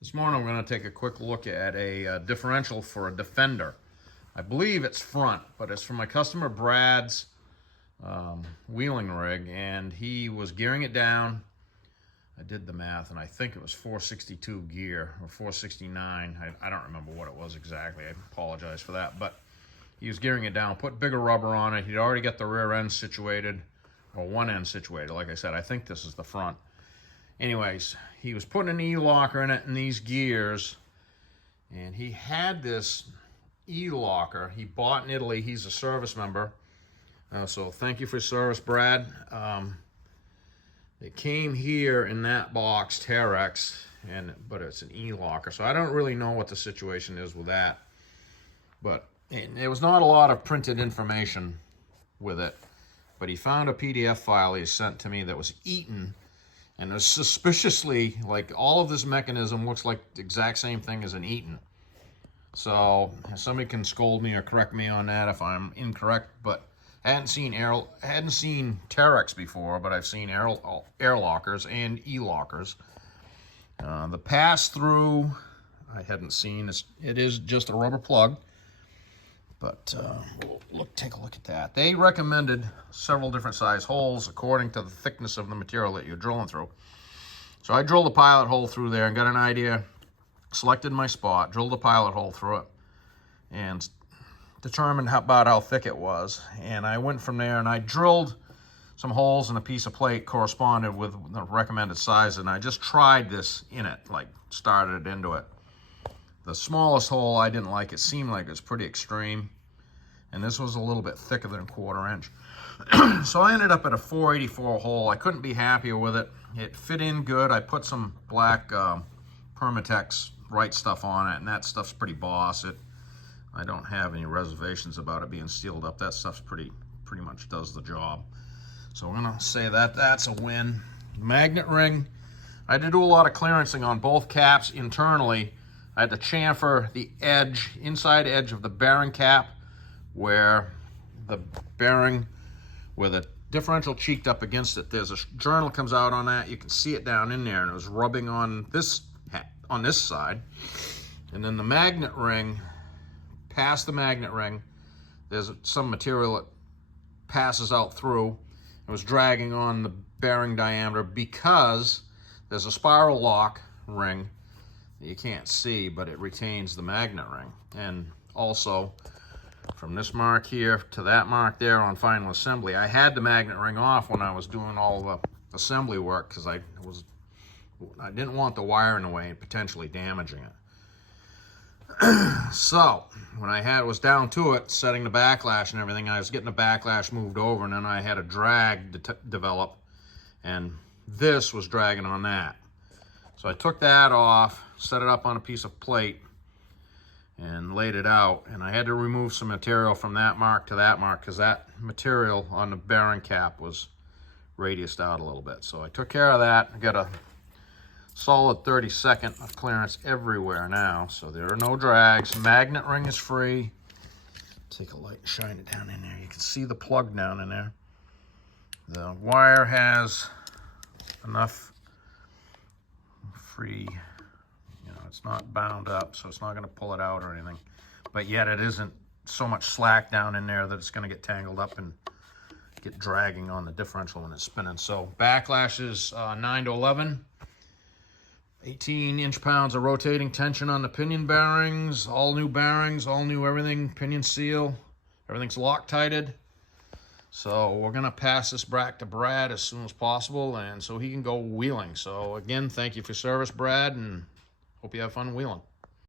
This morning I'm going to take a quick look at a differential for a Defender. I believe it's front, but it's from my customer Brad's wheeling rig, and he was gearing it down. I did the math, and I think it was 462 gear, or 469. I don't remember what it was exactly. I apologize for that, but he was gearing it down, put bigger rubber on it. He'd already got the rear end situated, or one end situated. Like I said, I think this is the front. Anyways, he was putting an E locker in it in these gears, and he had this E locker he bought in Italy. He's a service member, so thank you for your service, Brad. It came here in that box, Terex, but it's an E locker, so I don't really know what the situation is with that. But there was not a lot of printed information with it, but he found a PDF file he sent to me that was eaten. And it's suspiciously, like, all of this mechanism looks like the exact same thing as an Eaton. So somebody can scold me or correct me on that if I'm incorrect, but I hadn't seen Terex before, but I've seen air lockers and E lockers. The pass-through I hadn't seen. It is just a rubber plug, but we'll take a look at that. They recommended several different size holes according to the thickness of the material that you're drilling through. So I drilled a pilot hole through there and got an idea, selected my spot, drilled a pilot hole through it, and determined about how thick it was. And I went from there and I drilled some holes in a piece of plate corresponded with the recommended size, and I just tried this in it, like started it into it. The smallest hole I didn't like. It seemed like it was pretty extreme, and this was a little bit thicker than a 1/4 inch. So I ended up at a 484 hole. I couldn't be happier with it. It fit in good. I put some black Permatex Right stuff on it, and that stuff's pretty boss. I don't have any reservations about it being sealed up. That stuff's pretty much does the job. So I'm gonna say that that's a win. Magnet ring. I had to do a lot of clearancing on both caps internally. I had to chamfer the edge, inside edge of the bearing cap, where the bearing, where the differential cheeked up against it. There's a journal comes out on that. You can see it down in there, and it was rubbing on this side. And then the magnet ring, past the magnet ring, there's some material that passes out through. It was dragging on the bearing diameter because there's a spiral lock ring you can't see, but it retains the magnet ring. And also, from this mark here to that mark there on final assembly, I had the magnet ring off when I was doing all the assembly work because I didn't want the wire in the way and potentially damaging it. So when I was down to it, setting the backlash and everything, I was getting the backlash moved over, and then I had a drag develop, and this was dragging on that. So I took that off, set it up on a piece of plate, and laid it out. And I had to remove some material from that mark to that mark because that material on the bearing cap was radiused out a little bit. So I took care of that. I got a solid 32nd of clearance everywhere now, so there are no drags. Magnet ring is free. Take a light and shine it down in there. You can see the plug down in there. The wire has enough free, it's not bound up, so it's not going to pull it out or anything, but yet it isn't so much slack down in there that it's going to get tangled up and get dragging on the differential when it's spinning. So backlash is 9 to 11, 18 inch-pounds of rotating tension on the pinion bearings, all new everything, pinion seal, everything's Loctited. So we're gonna pass this back to Brad as soon as possible, and so he can go wheeling. So again, thank you for your service, Brad, and hope you have fun wheeling.